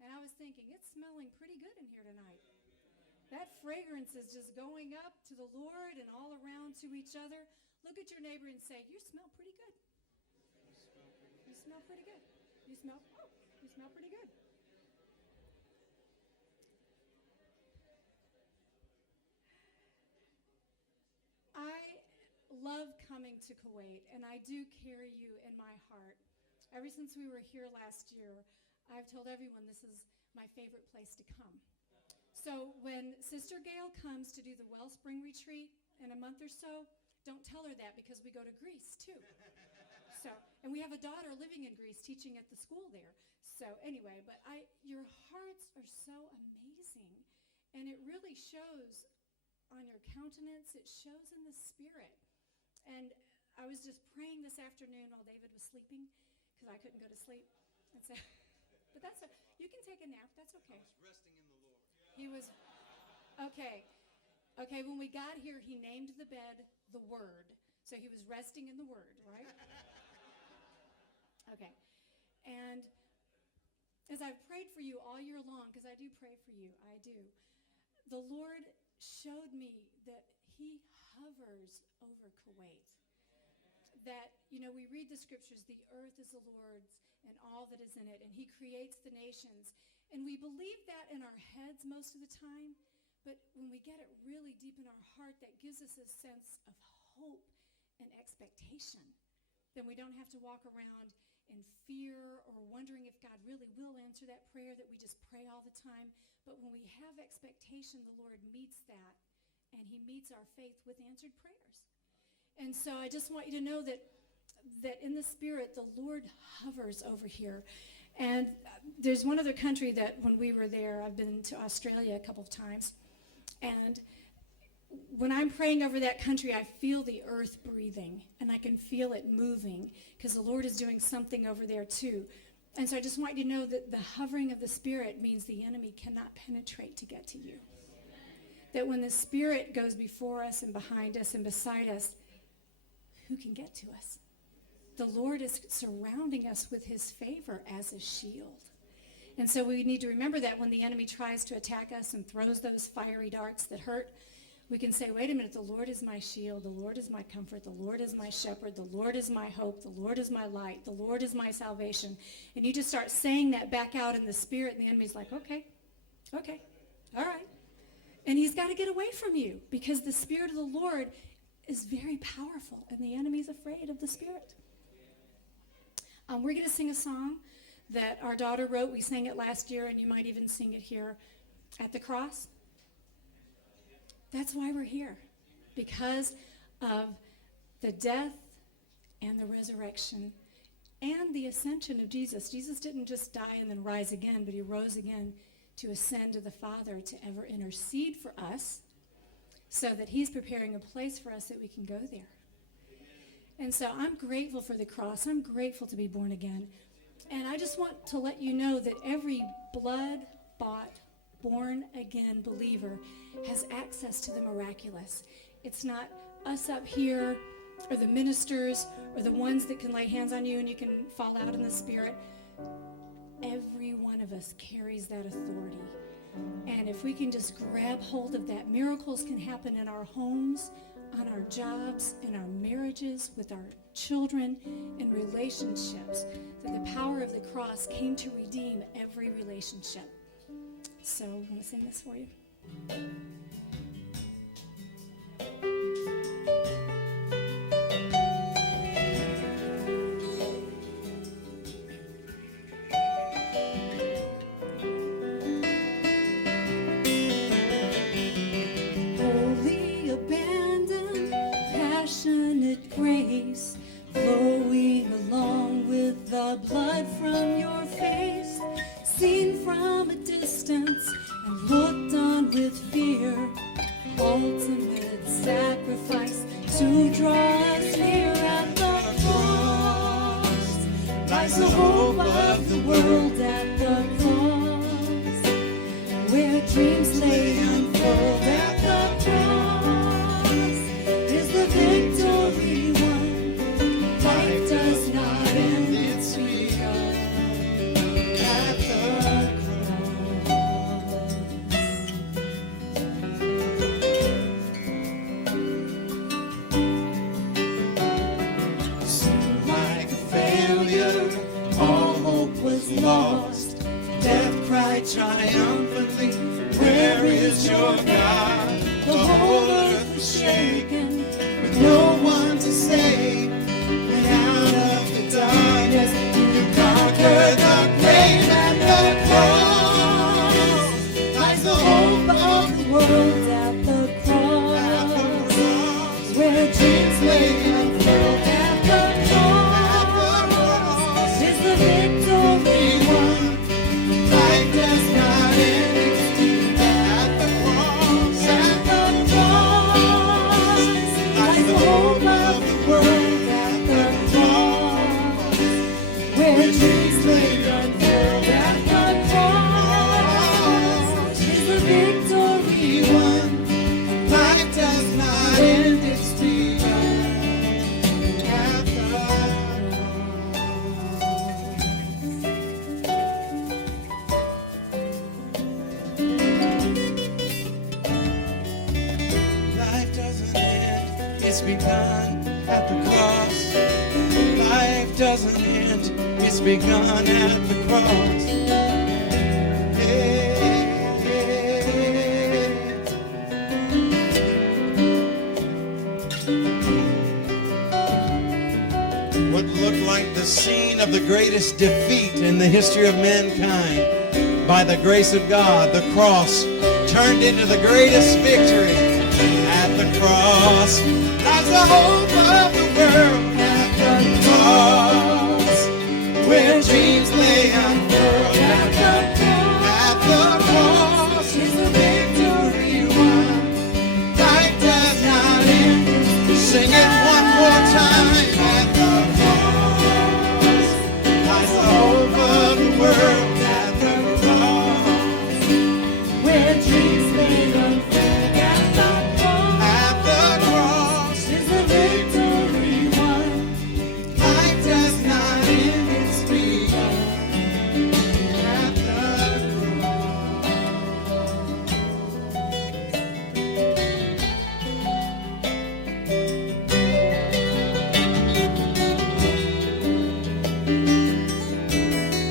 And I was thinking, it's smelling pretty good in here tonight. That fragrance is just going up to the Lord and all around to each other. Look at your neighbor and say, you smell pretty good. You smell pretty good. You smell pretty good. I love coming to Kuwait, and I do carry you in my heart. Ever since we were here last year, I've told everyone this is my favorite place to come. So when Sister Gail comes to do the Wellspring Retreat in a month or so, don't tell her that because we go to Greece too. And we have a daughter living in Greece teaching at the school there. So anyway, but your hearts are so amazing. And it really shows on your countenance. It shows in the spirit. And I was just praying this afternoon while David was sleeping because I couldn't go to sleep. And so, but you can take a nap. That's okay. I was resting in the Lord. He was, okay. Okay, when we got here, he named the bed the Word. So he was resting in the Word, right? Okay. And as I've prayed for you all year long, because I do pray for you, I do, the Lord showed me that he hovers over Kuwait. That, we read the scriptures, the earth is the Lord's and all that is in it, and he creates the nations. And we believe that in our heads most of the time, but when we get it really deep in our heart, that gives us a sense of hope and expectation. Then we don't have to walk around in fear or wondering if God really will answer that prayer that we just pray all the time. But when we have expectation, the Lord meets that, and he meets our faith with answered prayers. And so I just want you to know that in the Spirit, the Lord hovers over here. And there's one other country that when we were there, I've been to Australia a couple of times, and when I'm praying over that country, I feel the earth breathing, and I can feel it moving, because the Lord is doing something over there too. And so I just want you to know that the hovering of the Spirit means the enemy cannot penetrate to get to you. That when the Spirit goes before us and behind us and beside us, who can get to us? The Lord is surrounding us with his favor as a shield. And so we need to remember that when the enemy tries to attack us and throws those fiery darts that hurt, we can say, wait a minute, the Lord is my shield, the Lord is my comfort, the Lord is my shepherd, the Lord is my hope, the Lord is my light, the Lord is my salvation. And you just start saying that back out in the Spirit, and the enemy's like, okay, all right. And he's got to get away from you, because the Spirit of the Lord is very powerful, and the enemy's afraid of the Spirit. We're going to sing a song that our daughter wrote. We sang it last year, and you might even sing it here at the cross. That's why we're here, because of the death and the resurrection and the ascension of Jesus. Jesus didn't just die and then rise again, but he rose again to ascend to the Father to ever intercede for us, so that he's preparing a place for us that we can go there. And so I'm grateful for the cross. I'm grateful to be born again. And I just want to let you know that every blood-bought, born-again believer has access to the miraculous. It's not us up here or the ministers or the ones that can lay hands on you and you can fall out in the Spirit. Every one of us carries that authority. And if we can just grab hold of that, miracles can happen in our homes, on our jobs, in our marriages, with our children, in relationships. That the power of the cross came to redeem every relationship. So I'm going to sing this for you. Grace flowing along with the blood from your face, seen from a distance and looked on with fear, ultimate sacrifice to draw us near. At the cross lies the hope of the world. At the cross, where dreams lay unfold. At the cross is the victory won. Life does not end, it's begun. At the cross. triumphantly. Where is your God? The whole earth is shaken, with no one to save. And out of the darkness, you conquered the grave and the cross. Lies the hope of the world at the cross, where dreams lay unfurled. at the cross, is the victory won. Life does not end at the cross. At the cross, lies the hope of the world at the cross, where trees lay unfurled at the cross, is the victory won. Life does not end, it's begun at the cross. Life doesn't end, it's begun at the cross. Life doesn't end, it's begun at the cross. What looked like the scene of the greatest defeat in the history of mankind, by the grace of God, the cross turned into the greatest victory. At the cross lies the hope of the world. At the cross, where dreams lay unfurled. At the cross is the victory won. Life does not end. Sing it one more time.